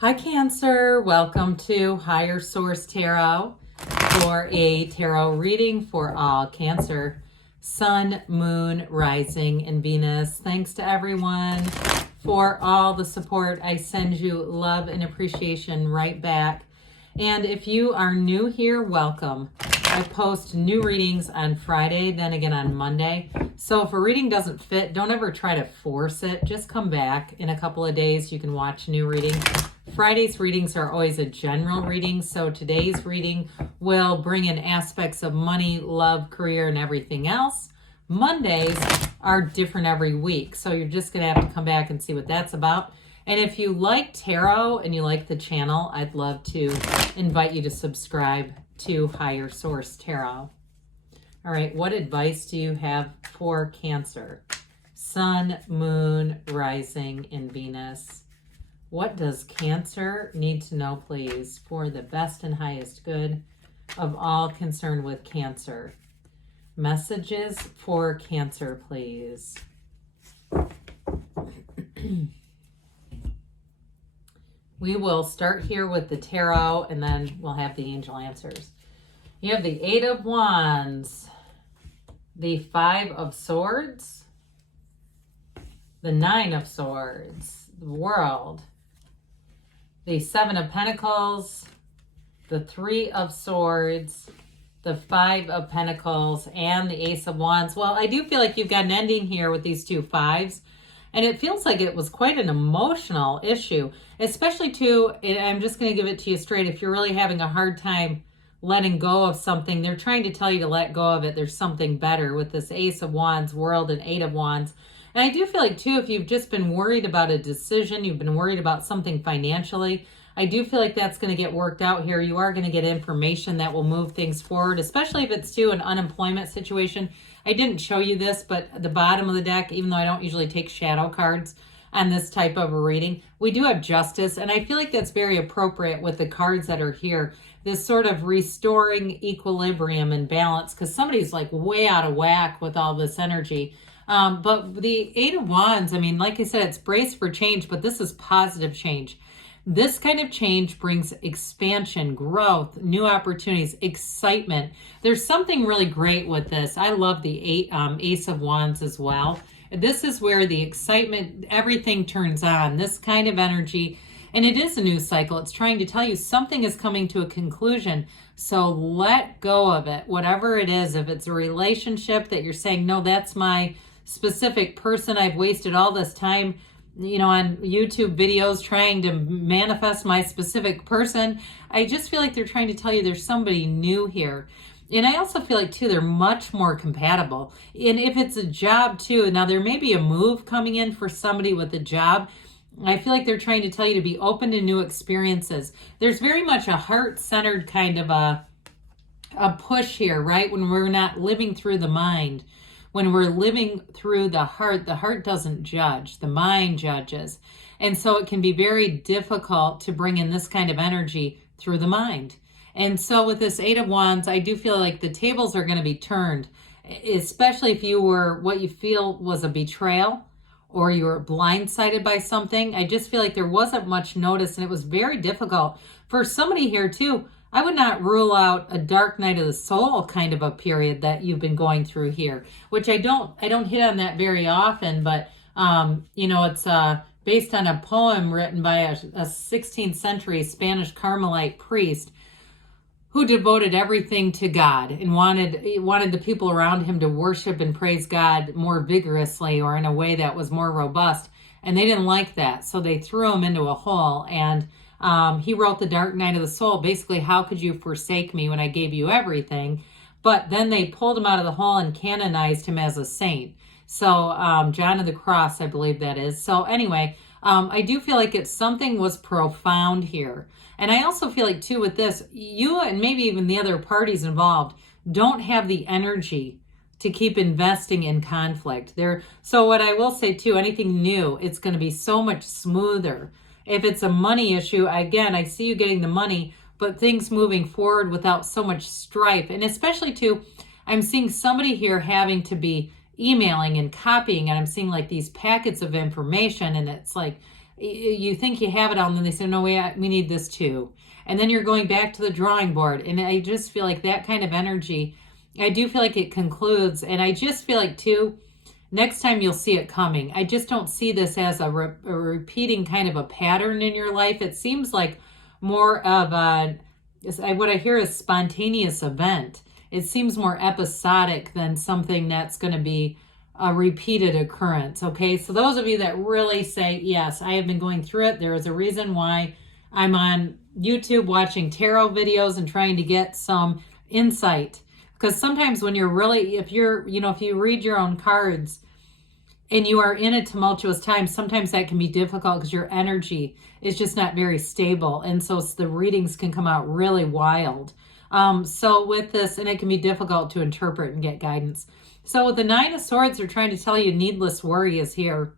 Hi Cancer, welcome to Higher Source Tarot for a tarot reading for all Cancer, Sun, Moon, Rising, and Venus. Thanks to everyone for all the support. I send you love and appreciation right back. And if you are new here, welcome. I post new readings on Friday, then again on Monday. So if a reading doesn't fit, don't ever try to force it. Just come back in a couple of days. You can watch new readings. Friday's readings are always a general reading, so today's reading will bring in aspects of money, love, career, and everything else. Mondays are different every week, so you're just going to have to come back and see what that's about. And if you like tarot and you like the channel, I'd love to invite you to subscribe to Higher Source Tarot. All right, what advice do you have for Cancer? Sun, Moon, Rising, and Venus. What does Cancer need to know, please, for the best and highest good of all concerned with Cancer? Messages for Cancer, please. We will start here with the tarot, and then we'll have the angel answers. You have the Eight of Wands, the Five of Swords, the Nine of Swords, the World, the Seven of Pentacles, the Three of Swords, the Five of Pentacles, and the Ace of Wands. Well, I do feel like you've got an ending here with these two fives, and it feels like it was quite an emotional issue, especially too, and I'm just going to give it to you straight, if you're really having a hard time letting go of something, they're trying to tell you to let go of it. There's something better with this Ace of Wands, World, and Eight of Wands. And I do feel like, too, if you've just been worried about a decision, you've been worried about something financially, I do feel like that's going to get worked out here. You are going to get information that will move things forward, especially if it's, too, an unemployment situation. I didn't show you this, but at the bottom of the deck, even though I don't usually take shadow cards on this type of a reading, we do have Justice, and I feel like that's very appropriate with the cards that are here. This sort of restoring equilibrium and balance, because somebody's like way out of whack with all this energy. But the Eight of Wands, I mean, like I said, it's brace for change, but this is positive change. This kind of change brings expansion, growth, new opportunities, excitement. There's something really great with this. I love the Ace of Wands as well. This is where the excitement, everything turns on. This kind of energy, and it is a new cycle. It's trying to tell you something is coming to a conclusion. So let go of it, whatever it is. If it's a relationship that you're saying, no, that's my specific person. I've wasted all this time, on YouTube videos trying to manifest my specific person. I just feel like they're trying to tell you there's somebody new here. And I also feel like, too, they're much more compatible. And if it's a job, too, now there may be a move coming in for somebody with a job. I feel like they're trying to tell you to be open to new experiences. There's very much a heart-centered kind of a push here, right? When we're not living through the mind. When we're living through the heart doesn't judge. The mind judges. And so it can be very difficult to bring in this kind of energy through the mind. And so with this Eight of Wands, I do feel like the tables are going to be turned, especially if you were what you feel was a betrayal or you were blindsided by something. I just feel like there wasn't much notice, and it was very difficult for somebody here too. I would not rule out a dark night of the soul kind of a period that you've been going through here, which I don't hit on that very often, but it's based on a poem written by a 16th century Spanish Carmelite priest who devoted everything to God and wanted the people around him to worship and praise God more vigorously or in a way that was more robust. And they didn't like that, so they threw him into a hole. And he wrote The Dark Night of the Soul, basically, how could you forsake me when I gave you everything? But then they pulled him out of the hole and canonized him as a saint. So John of the Cross, I believe that is. So anyway, I do feel like something was profound here. And I also feel like, too, with this, you and maybe even the other parties involved don't have the energy to keep investing in conflict. So what I will say, too, anything new, it's going to be so much smoother. If it's a money issue, again, I see you getting the money, but things moving forward without so much strife. And especially, too, I'm seeing somebody here having to be emailing and copying, and I'm seeing like these packets of information, and it's like you think you have it all, and then they say, no, we need this too. And then you're going back to the drawing board. And I just feel like that kind of energy, I do feel like it concludes. And I just feel like too, next time you'll see it coming. I just don't see this as a repeating kind of a pattern in your life. It seems like more of what I hear is spontaneous event. It seems more episodic than something that's going to be a repeated occurrence. Okay, so those of you that really say, yes, I have been going through it. There is a reason why I'm on YouTube watching tarot videos and trying to get some insight. Because sometimes when you're really, if you read your own cards and you are in a tumultuous time, sometimes that can be difficult because your energy is just not very stable. And so the readings can come out really wild. So with this, and it can be difficult to interpret and get guidance. So with the Nine of Swords, they're trying to tell you needless worry is here.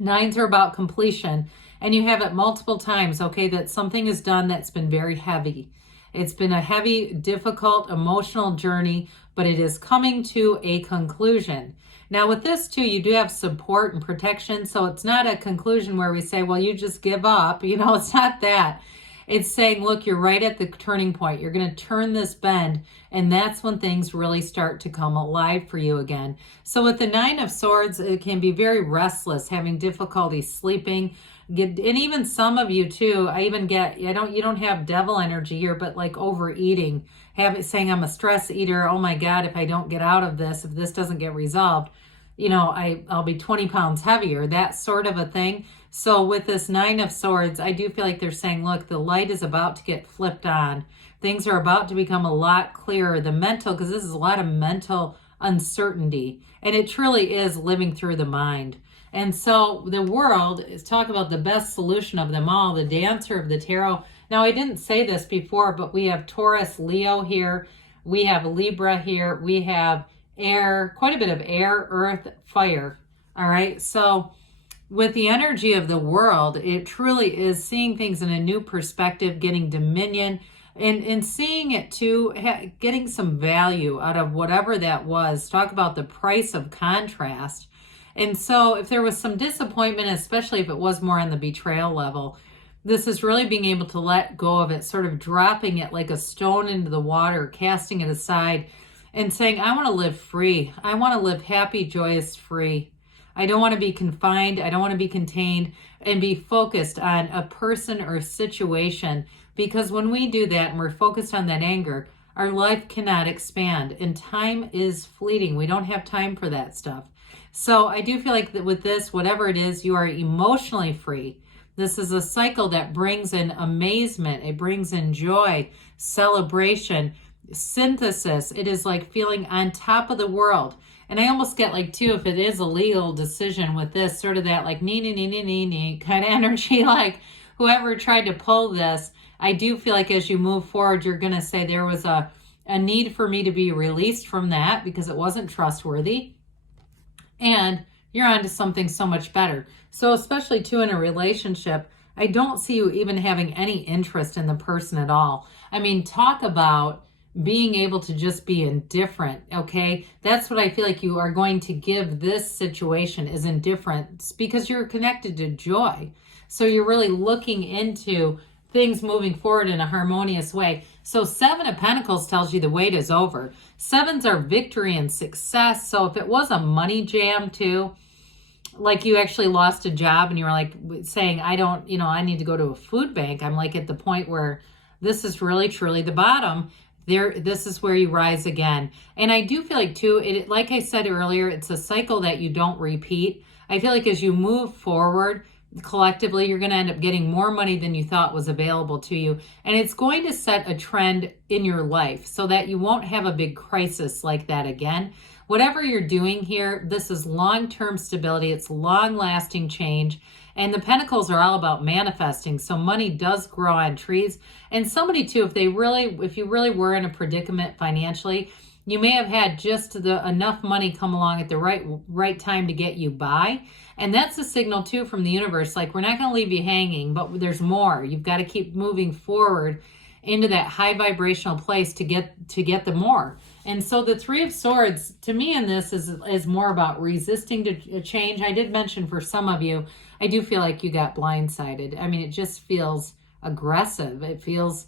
Nines are about completion. And you have it multiple times, okay, that something is done that's been very heavy. It's been a heavy, difficult, emotional journey, but it is coming to a conclusion. Now with this too, you do have support and protection. So it's not a conclusion where we say, well, you just give up. It's not that. It's saying, look, you're right at the turning point. You're going to turn this bend, and that's when things really start to come alive for you again. So with the Nine of Swords, it can be very restless, having difficulty sleeping. And even some of you too, you don't have devil energy here, but like overeating, saying I'm a stress eater. Oh my God, if I don't get out of this, if this doesn't get resolved, I'll be 20 pounds heavier, that sort of a thing. So with this Nine of Swords, I do feel like they're saying, look, the light is about to get flipped on. Things are about to become a lot clearer. The mental, because this is a lot of mental uncertainty, and it truly is living through the mind. And so the world is talk about the best solution of them all, the Dancer of the Tarot. Now, I didn't say this before, but we have Taurus, Leo here. We have Libra here. We have air, quite a bit of air, earth, fire. All right. So with the energy of the world, it truly is seeing things in a new perspective, getting dominion, and seeing it too, getting some value out of whatever that was. Talk about the price of contrast. And so if there was some disappointment, especially if it was more on the betrayal level, this is really being able to let go of it, sort of dropping it like a stone into the water, casting it aside and saying, I want to live free. I want to live happy, joyous, free. I don't want to be confined. I don't want to be contained and be focused on a person or situation, because when we do that and we're focused on that anger, our life cannot expand, and time is fleeting. We don't have time for that stuff. So I do feel like that with this, whatever it is, you are emotionally free. This is a cycle that brings in amazement. It brings in joy, celebration, synthesis. It is like feeling on top of the world. And I almost get like too, if it is a legal decision with this, sort of that like nee kind of energy, like whoever tried to pull this, I do feel like as you move forward, you're going to say there was a need for me to be released from that because it wasn't trustworthy. And you're on to something so much better. So especially too in a relationship, I don't see you even having any interest in the person at all. I mean, talk about being able to just be indifferent, okay? That's what I feel like you are going to give this situation is indifference, because you're connected to joy. So you're really looking into things moving forward in a harmonious way. So Seven of Pentacles tells you the wait is over. Sevens are victory and success. So if it was a money jam too, like you actually lost a job and you were like saying, I need to go to a food bank. I'm like at the point where this is really truly the bottom. This is where you rise again. And I do feel like too, like I said earlier, it's a cycle that you don't repeat. I feel like as you move forward, collectively, you're going to end up getting more money than you thought was available to you. And it's going to set a trend in your life so that you won't have a big crisis like that again. Whatever you're doing here, this is long-term stability. It's long-lasting change. And the Pentacles are all about manifesting. So money does grow on trees. And somebody too, if you really were in a predicament financially, you may have had just enough money come along at the right time to get you by. And that's a signal too from the universe. Like, we're not going to leave you hanging, but there's more. You've got to keep moving forward into that high vibrational place to get the more. And so the Three of Swords, to me in this, is more about resisting to change. I did mention for some of you, I do feel like you got blindsided. I mean, it just feels aggressive. It feels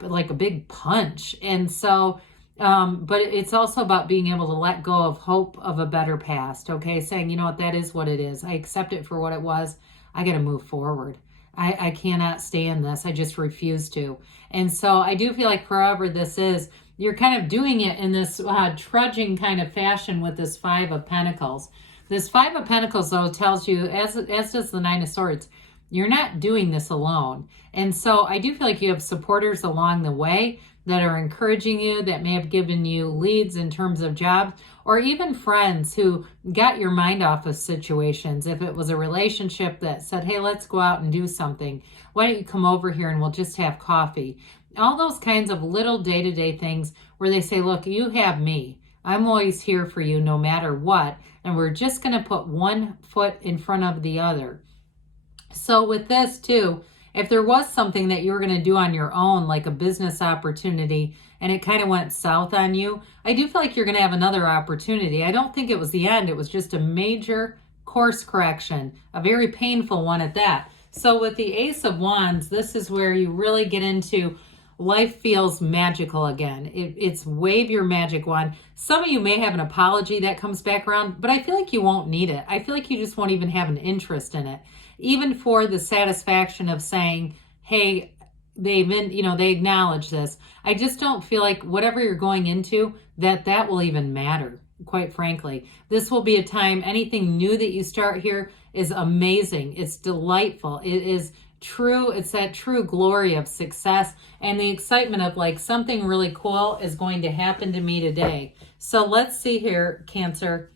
like a big punch. And so, but it's also about being able to let go of hope of a better past, okay? Saying, you know what, that is what it is. I accept it for what it was. I got to move forward. I cannot stay in this. I just refuse to. And so I do feel like forever this is, you're kind of doing it in this trudging kind of fashion with this Five of Pentacles. This Five of Pentacles, though, tells you, as does the Nine of Swords, you're not doing this alone. And so I do feel like you have supporters along the way that are encouraging you, that may have given you leads in terms of jobs, or even friends who got your mind off of situations. If it was a relationship that said, hey, let's go out and do something. Why don't you come over here and we'll just have coffee? All those kinds of little day-to-day things where they say, look, you have me. I'm always here for you no matter what. And we're just going to put one foot in front of the other. So with this too, if there was something that you were going to do on your own, like a business opportunity, and it kind of went south on you, I do feel like you're going to have another opportunity. I don't think it was the end. It was just a major course correction, a very painful one at that. So with the Ace of Wands, this is where you really get into life feels magical again. It's wave your magic wand. Some of you may have an apology that comes back around, but I feel like you won't need it. I feel like you just won't even have an interest in it. Even for the satisfaction of saying, hey, they acknowledge this. I just don't feel like whatever you're going into, that will even matter, quite frankly. This will be a time, anything new that you start here is amazing. It's delightful. It is true. It's that true glory of success and the excitement of like something really cool is going to happen to me today. So let's see here, Cancer,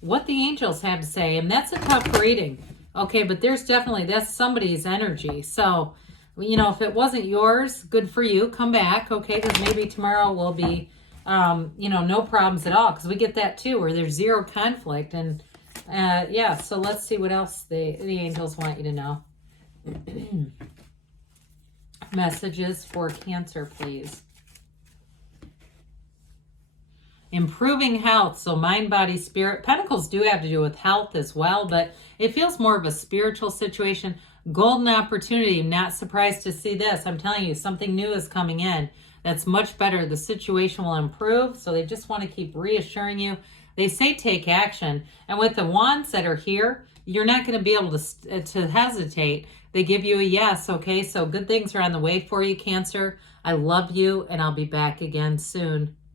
what the angels have to say. And that's a tough reading. Okay, but that's somebody's energy. So, if it wasn't yours, good for you. Come back, okay? Because maybe tomorrow will be, no problems at all. Because we get that too, where there's zero conflict. And yeah, so let's see what else the angels want you to know. Messages for Cancer, please. Improving health, so mind, body, spirit. Pentacles do have to do with health as well, but it feels more of a spiritual situation. Golden opportunity. I'm not surprised to see this. I'm telling you, something new is coming in that's much better. The situation will improve, so they just want to keep reassuring you. They say take action, and with the wands that are here, you're not going to be able to hesitate. They give you a yes, okay? So good things are on the way for you, Cancer. I love you, and I'll be back again soon.